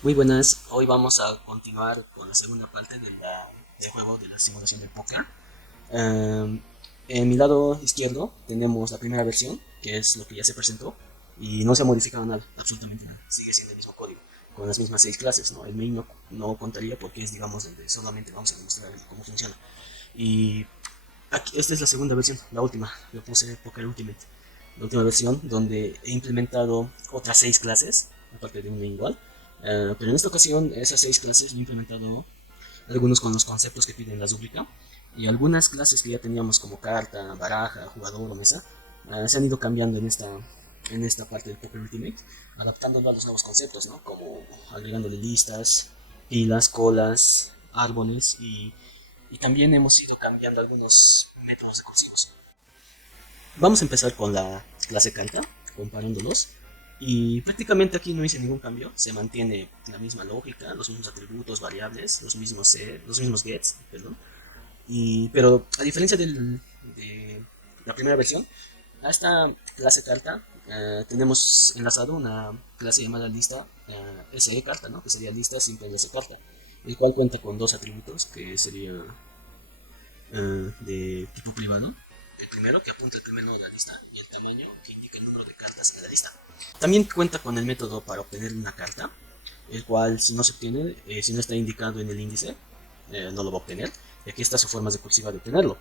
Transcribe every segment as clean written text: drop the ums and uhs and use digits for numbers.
Muy buenas, hoy vamos a continuar con la segunda parte del juego de la simulación del póker. Um, en mi lado izquierdo tenemos la primera versión, que es lo que ya se presentó, y no se ha modificado nada, absolutamente nada. Sigue siendo el mismo código, con las mismas 6 clases, ¿no? El main no contaría porque es, digamos, donde solamente vamos a demostrar cómo funciona. Y esta es la segunda versión, la última, yo puse Poker Ultimate. La última versión donde he implementado otras 6 clases, aparte de una igual. Pero en esta ocasión esas 6 clases he implementado algunos con los conceptos que piden la rúbrica y algunas clases que ya teníamos como carta, baraja, jugador o mesa se han ido cambiando en esta parte del Poker Ultimate, adaptándolo a los nuevos conceptos, ¿no? Como agregándole listas, pilas, colas, árboles y también hemos ido cambiando algunos métodos recursivos. Vamos a empezar con la clase carta, comparándolos. Y prácticamente aquí no hice ningún cambio, se mantiene la misma lógica, los mismos atributos, variables, los mismos gets, perdón. Pero a diferencia de la primera versión, a esta clase carta tenemos enlazado una clase llamada lista SE carta, ¿no? Que sería lista simple enlace carta, el cual cuenta con dos atributos que sería de tipo privado. El primero que apunta el primer nodo de la lista y el tamaño que indica el número de cartas en la lista. También cuenta con el método para obtener una carta, el cual si no se obtiene, si no está indicado en el índice, no lo va a obtener. Y aquí está su forma recursiva de obtenerlo.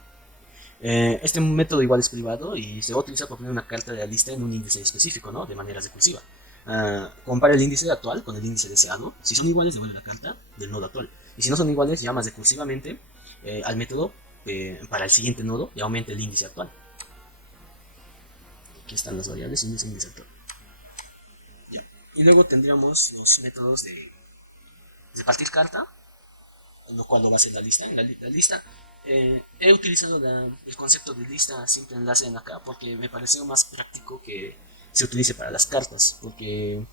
Este método igual es privado y se va a utilizar para obtener una carta de la lista en un índice específico, ¿no? De manera recursiva. Compara el índice actual con el índice deseado. Si son iguales, devuelve la carta del nodo actual. Y si no son iguales, llamas recursivamente al método para el siguiente nodo y aumenta el índice actual. Aquí están las variables índice actual. Ya. Y luego tendríamos los métodos de partir carta, lo cual lo va a ser la lista. En la lista he utilizado el concepto de lista simple enlace en acá porque me pareció más práctico que se utilice para las cartas, porque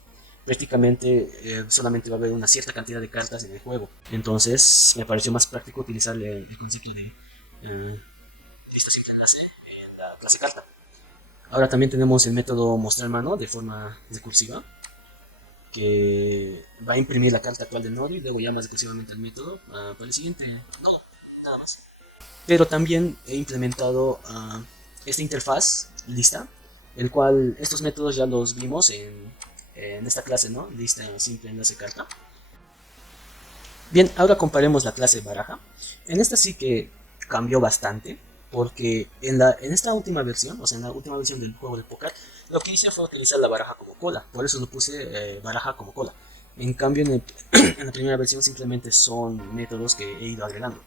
prácticamente solamente va a haber una cierta cantidad de cartas en el juego. Entonces me pareció más práctico utilizar el concepto de lista simple enlace en la clase carta. Ahora también tenemos el método mostrar mano de forma recursiva, que va a imprimir la carta actual del nodo y luego llamas recursivamente al método para el siguiente nodo, nada más. Pero también he implementado esta interfaz lista, el cual estos métodos ya los vimos en esta clase, ¿no? Lista simple enlace carta. Bien, ahora comparemos la clase baraja. En esta sí que cambió bastante, porque en esta última versión, o sea, en la última versión del juego de póker, lo que hice fue utilizar la baraja como cola, por eso lo puse baraja como cola. En cambio, en la primera versión simplemente son métodos que he ido agregando.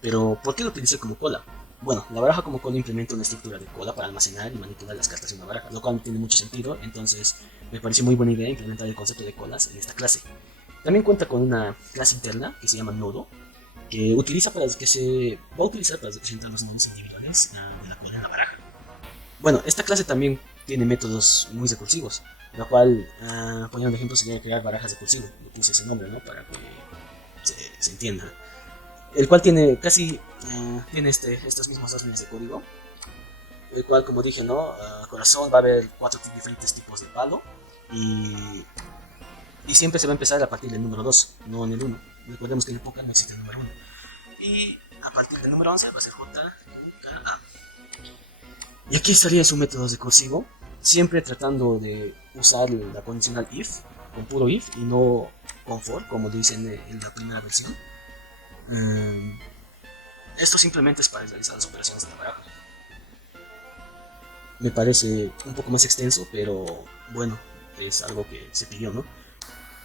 Pero, ¿por qué lo utilicé como cola? Bueno, la baraja como cola implementa una estructura de cola para almacenar y manipular las cartas en una baraja, lo cual tiene mucho sentido, entonces me pareció muy buena idea implementar el concepto de colas en esta clase. También cuenta con una clase interna que se llama nodo, que se va a utilizar para representar los nodos individuales de la cola en la baraja. Bueno, esta clase también tiene métodos muy recursivos, lo cual, poniendo un ejemplo, sería crear barajas recursivas. Le puse ese nombre, ¿no? Para que se entienda. El cual tiene estas mismas dos líneas de código, el cual, como dije, ¿no? Corazón va a haber 4 diferentes tipos de palo y, y siempre se va a empezar a partir del número 2, no en el 1. Recordemos que en el póker no existe el número 1. Y a partir del número 11 va a ser J, K, A. Y aquí estaría su método recursivo, siempre tratando de usar la condicional if, con puro if y no con for, como lo dicen en la primera versión. Um, Esto simplemente es para realizar las operaciones de la baraja. Me parece un poco más extenso, pero bueno, es algo que se pidió, ¿no?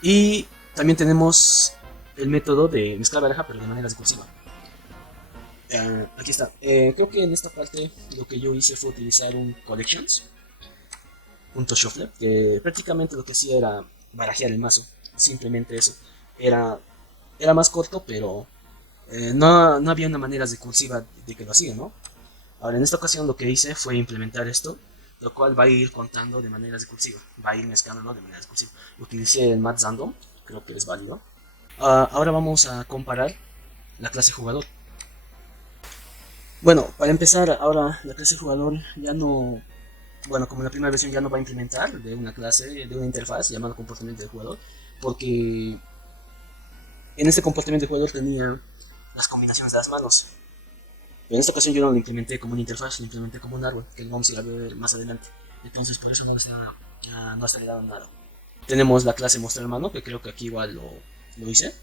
Y también tenemos el método de mezclar baraja, pero de manera recursiva. Aquí está. Creo que en esta parte lo que yo hice fue utilizar un collections.shuffle, que prácticamente lo que hacía era barajear el mazo. Simplemente eso. Era, era más corto, pero no había una manera recursiva de que lo hacía, ¿no? Ahora, en esta ocasión lo que hice fue implementar esto, lo cual va a ir contando de manera recursiva, va a ir mezclándolo de manera recursiva. Utilicé el Math Random, creo que es válido. Ahora vamos a comparar la clase jugador. Bueno, para empezar, ahora la clase jugador ya no bueno, como la primera versión ya no va a implementar de una clase, de una interfaz llamada comportamiento del jugador, porque en este comportamiento del jugador tenía las combinaciones de las manos. Pero en esta ocasión yo no lo implementé como una interfaz, lo implementé como un árbol, que lo vamos a ir a ver más adelante. Entonces por eso no está agregado nada. Tenemos la clase mostrar mano, que creo que aquí igual lo hice.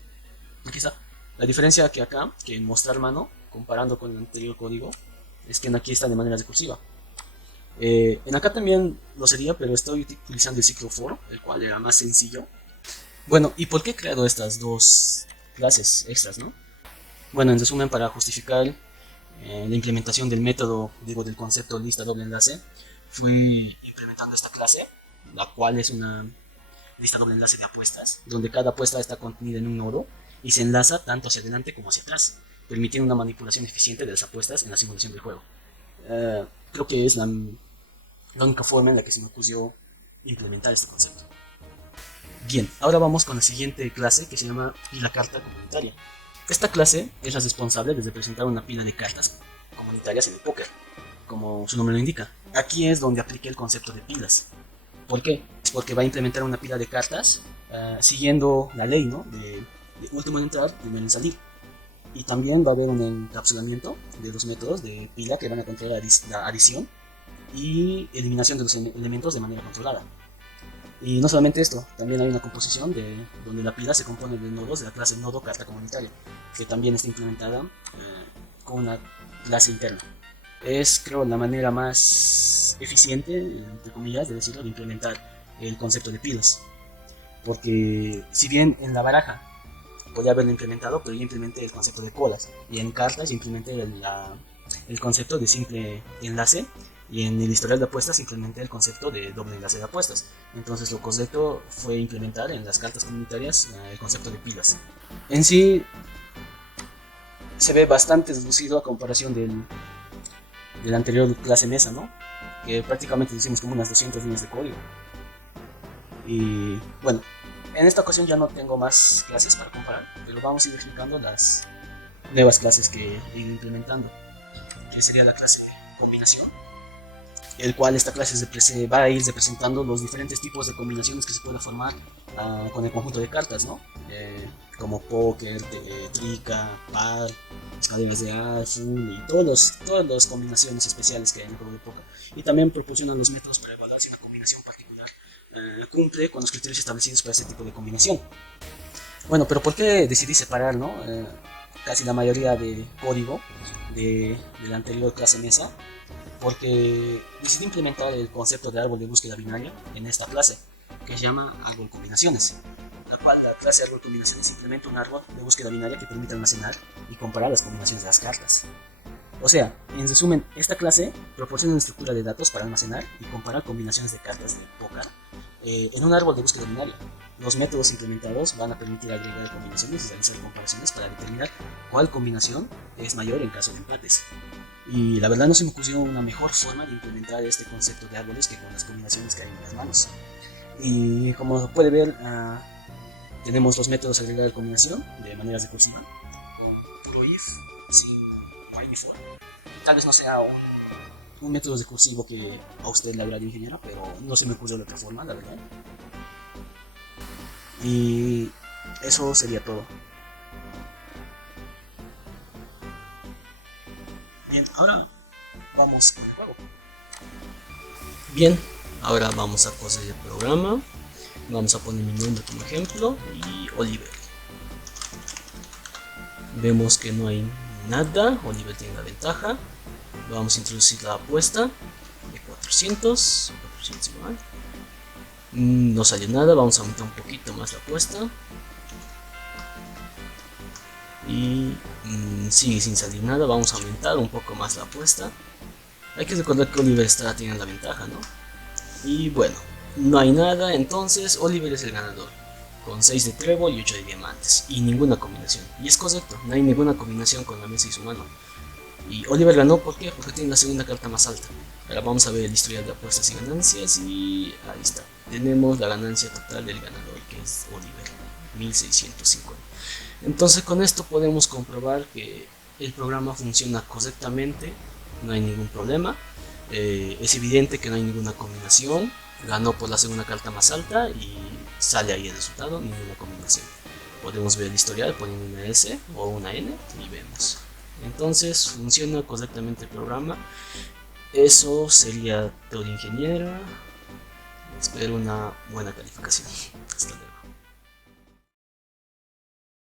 Aquí está. La diferencia que acá, que en mostrar mano, comparando con el anterior código, es que en aquí está de manera recursiva. En acá también lo sería, pero estoy utilizando el ciclo for, el cual era más sencillo. Bueno, ¿y por qué he creado estas dos clases extras, no? Bueno, en resumen, para justificar la implementación del método, del concepto lista doble enlace, fui implementando esta clase, la cual es una lista doble enlace de apuestas, donde cada apuesta está contenida en un nodo y se enlaza tanto hacia adelante como hacia atrás, permitiendo una manipulación eficiente de las apuestas en la simulación del juego. Creo que es la única forma en la que se me ocurrió implementar este concepto. Bien, ahora vamos con la siguiente clase, que se llama pila carta comunitaria. Esta clase es la responsable de representar una pila de cartas comunitarias en el póker, como su nombre lo indica. Aquí es donde apliqué el concepto de pilas. ¿Por qué? Es porque va a implementar una pila de cartas siguiendo la ley, ¿no? de último en entrar, primero en salir. Y también va a haber un encapsulamiento de los métodos de pila que van a controlar la adición y eliminación de los elementos de manera controlada. Y no solamente esto, también hay una composición donde la pila se compone de nodos de la clase nodo carta comunitaria, que también está implementada con una clase interna. Es, creo, la manera más eficiente, entre comillas, de decirlo, de implementar el concepto de pilas. Porque si bien en la baraja podía haberlo implementado, pero yo implementé el concepto de colas, y en cartas implementé el concepto de simple enlace, y en el historial de apuestas implementé el concepto de doble enlace de apuestas. Entonces lo correcto fue implementar en las cartas comunitarias el concepto de pilas. En sí se ve bastante reducido a comparación del anterior clase mesa, ¿no? Que prácticamente hicimos como unas 200 líneas de código. Y bueno, en esta ocasión ya no tengo más clases para comparar, pero vamos a ir explicando las nuevas clases que he ido implementando, que sería la clase combinación, el cual esta clase va a ir representando los diferentes tipos de combinaciones que se puede formar con el conjunto de cartas, ¿no? Como póker, trica, par, escaleras de as, full y todas las combinaciones especiales que hay en el juego de póker. Y también proporcionan los métodos para evaluar si una combinación particular cumple con los criterios establecidos para este tipo de combinación. Bueno, pero ¿por qué decidí separar, no? Casi la mayoría de código de la anterior clase mesa? Porque decidí implementar el concepto de árbol de búsqueda binaria en esta clase, que se llama árbol combinaciones, la cual la clase árbol combinaciones implementa un árbol de búsqueda binaria que permite almacenar y comparar las combinaciones de las cartas. O sea, en resumen, esta clase proporciona una estructura de datos para almacenar y comparar combinaciones de cartas de póker en un árbol de búsqueda binaria. Los métodos implementados van a permitir agregar combinaciones y realizar comparaciones para determinar cuál combinación es mayor en caso de empates. Y la verdad no se me ocurrió una mejor forma de implementar este concepto de árboles que con las combinaciones que hay en las manos. Y como puede ver, tenemos los métodos de agregar combinación de manera recursiva, con puro if, sin while before. Tal vez no sea un método recursivo que a usted le habrá de ingeniera, pero no se me ocurrió de otra forma, la verdad. Y eso sería todo. Bien, ahora vamos con el juego. Bien, ahora vamos a coser el programa. Vamos a poner mi nombre como ejemplo y Oliver. Vemos que no hay nada, Oliver tiene la ventaja. Vamos a introducir la apuesta de 400 igual. No salió nada, vamos a aumentar un poquito más la apuesta. Y sigue sin salir nada, vamos a aumentar un poco más la apuesta. Hay que recordar que Oliver está teniendo la ventaja, ¿no? Y bueno, no hay nada, entonces Oliver es el ganador, con 6 de trébol y 8 de diamantes, y ninguna combinación. Y es correcto, no hay ninguna combinación con la mesa y su mano. Y Oliver ganó, ¿por qué? Porque tiene la segunda carta más alta. Ahora vamos a ver el historial de apuestas y ganancias, y ahí está. Tenemos la ganancia total del ganador, que es Oliver, 1650. Entonces con esto podemos comprobar que el programa funciona correctamente, no hay ningún problema. Es evidente que no hay ninguna combinación. Ganó por la segunda carta más alta y sale ahí el resultado, ninguna combinación. Podemos ver el historial poniendo una S o una N y vemos. Entonces funciona correctamente el programa. Eso sería teoría ingeniera. Espero una buena calificación. Hasta luego.